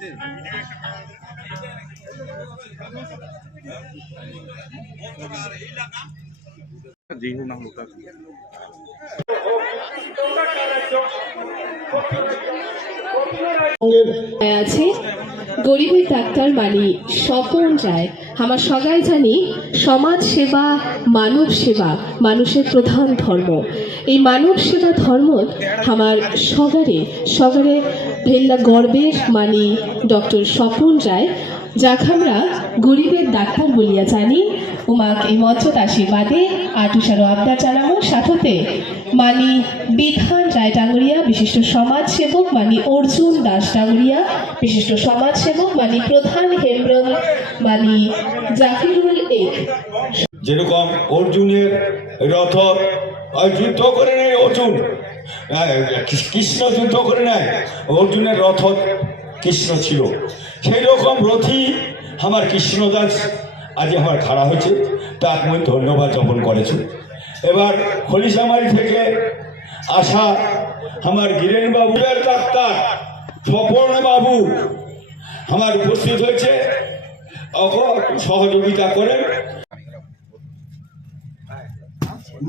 जीहू আছে গরিবের ডাক্তার মানি স্বপন রায় আমার সবাই জানি সমাজ সেবা মানব সেবা মানুষের প্রধান ধর্ম এই মানব সেবা ধর্ম আমার সগারে সগারে ভেল্লা গর্বের মানে ডক্টর স্বপন রায় যাকে আমরা গরিবের ডাক্তার বলিয়া জানি উমাক এই মঞ্চ আশীর্বাদে আটুষারও আবদার জানাবো সাথতে মানি বিধান রায় ডাঙ্গরিয়া বিশিষ্ট সমাজসেবক মানি অর্জুন দাস ডাঙ্গরিয়া বিশিষ্ট সমাজসেবক মানি প্রধান হেমব্রম মানি জাকিরুল এক যেরকম অর্জুনের রথ যুদ্ধ করে নেই অর্জুন হ্যাঁ, কৃষ্ণ যুদ্ধ করে নেয় অর্জুনের রথ কৃষ্ণ ছিল সেই রকম রথই আমার কৃষ্ণদাস আজ আমার খাড়া হয়েছে তা আমি ধন্যবাদ জ্ঞাপন করেছি এবার হলিশামারি থেকে আসা আমার বাবু ডাক্তার বাবু আমার উপস্থিত হয়েছে সহযোগিতা করেন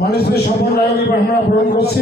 মানুষের সফল নায়ক বাহনা পূরণ করছি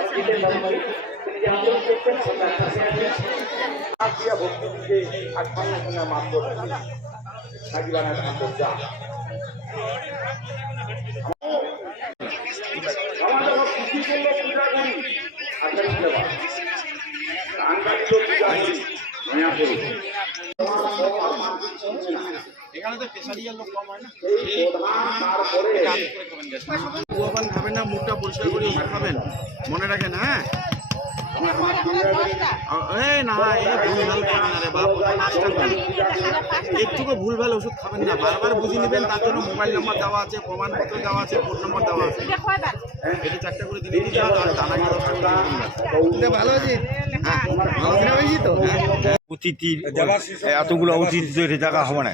ভক্তি দিতে আর ঠান্ডা ঠান্ডা মাত্র সাকিবানের মাত্র যা আমরা যখন কৃষিকেন্দ্র পূজা করি আপনার কি ব্যাপার গান গাড়ি তো পূজা করি মায়া করি এখানে তো পেশারিয়ার লোক কম হয় না এই প্রধান তারপরে খাবেন না মুখটা পরিষ্কার করে খাবেন মনে রাখেন হ্যাঁ ভুল ভুলভাল ওষুধ খাবেন না বারবার বুঝে নেবেন তার জন্য মোবাইল নম্বর দেওয়া আছে প্রমাণপত্র দেওয়া আছে ফোন নম্বর দেওয়া আছে এটা চারটা করে দিলে ভালো আছে অতিথির এতগুলো অতিথি দেখা হবে না